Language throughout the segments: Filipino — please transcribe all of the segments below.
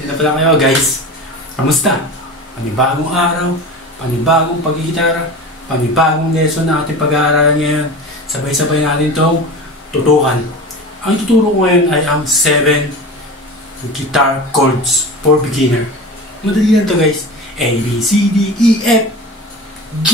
Yan na pala kayo guys. Kamusta? Panibagong araw, panibagong pagigitara, panibagong lesson na ating pag-aaralan ngayon. Sabay-sabay natin itong tutukan. Ang tuturo ko ngayon ay ang 7 guitar chords for beginner. Madali lang ito guys. A, B, C, D, E, F, G.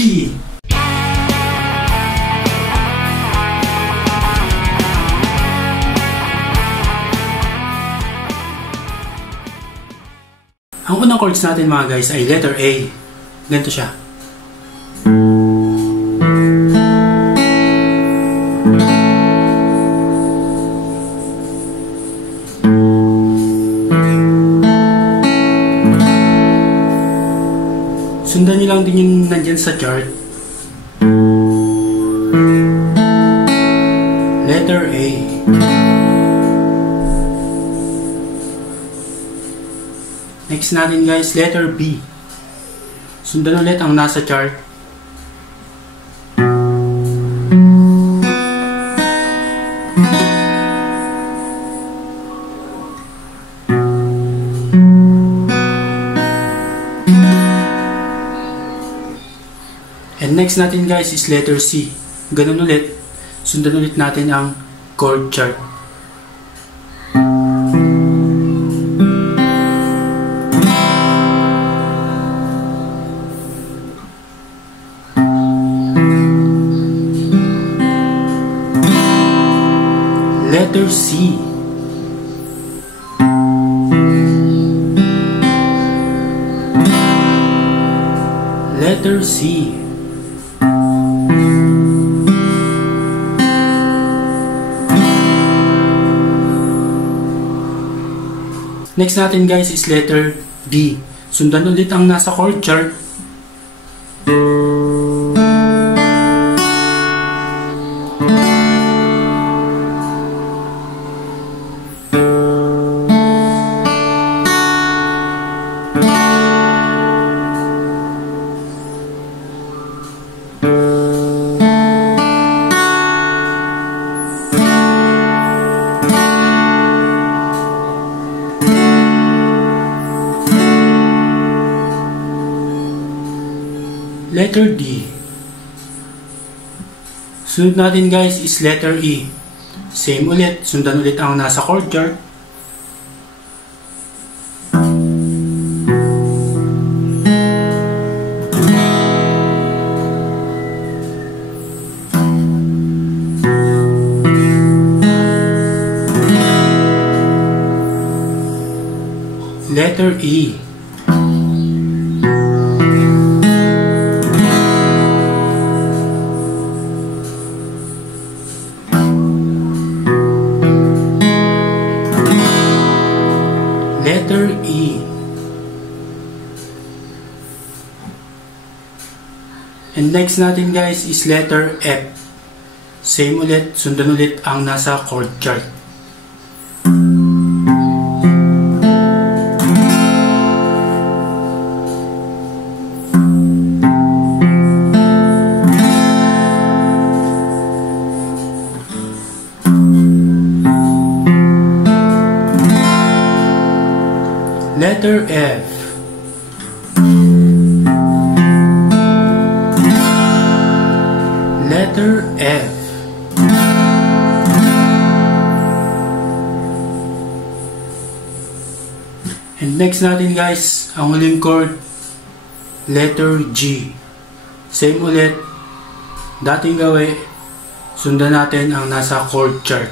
Ang unang chords natin mga guys ay letter A. Ganito siya. Sundan nyo lang din yung nandyan sa chart. Letter A. Next natin guys, letter B. Sundan ulit ang nasa chart. And next natin guys is letter C. Ganun ulit. Sundan ulit natin ang chord chart. Letter C. Letter C. Next natin guys is letter D. Sundan ulit ang nasa chord chart. Letter D. Sunod natin guys is letter E. Same ulit. Sundan ulit ang nasa chord chart. Letter E. Letter E. And next natin guys is letter F. Same ulit, sundan ulit ang nasa chord chart. Letter F. Letter F. And next natin guys, ang huling chord, letter G. Same ulit, dating gawin, sundan natin ang nasa chord chart.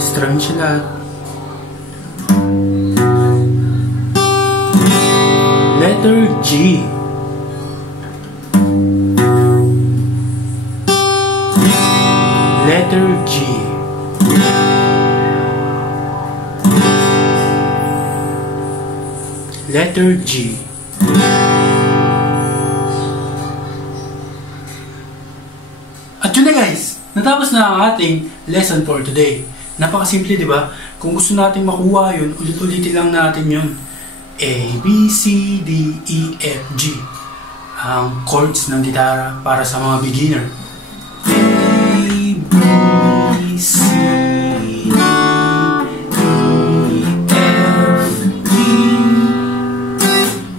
Strum siya lahat. Letter G. Letter G. Letter G. At yun na guys, natapos na ang ating lesson for today. Napakasimple, di ba? Kung gusto nating makuha yun, ulit-ulitin lang natin yun. A, B, C, D, E, F, G. Ang chords ng gitara para sa mga beginner. A, B, C, D, E, F, G.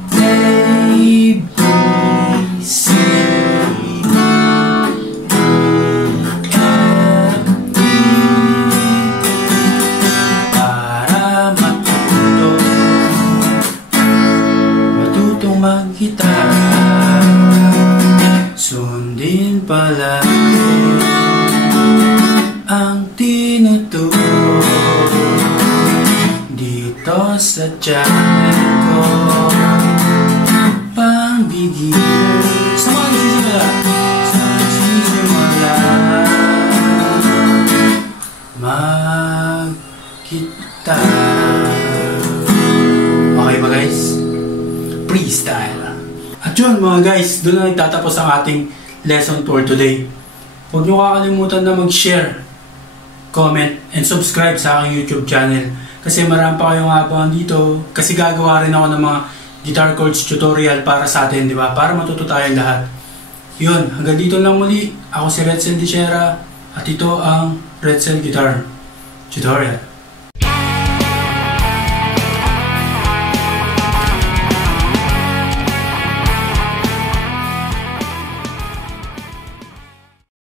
A, B, C, D, E, F, G. Para matutong maggitara, sundin palagi ang tinuturo dito sa channel ko. Pang beginner, sa mga nagsisimula mag-gitara. Okay ba guys? Freestyle. At yun mga guys, doon na nagtatapos ang ating lesson for today. Huwag nyo kakalimutan na mag-share, comment, and subscribe sa aking YouTube channel. Kasi marami pa kayong abangan dito. Kasi gagawa rin ako ng mga guitar chords tutorial para sa atin, di ba? Para matuto tayong lahat. Yun, hanggang dito lang muli. Ako si Redsel Dicera at ito ang Redsel Guitar Tutorial.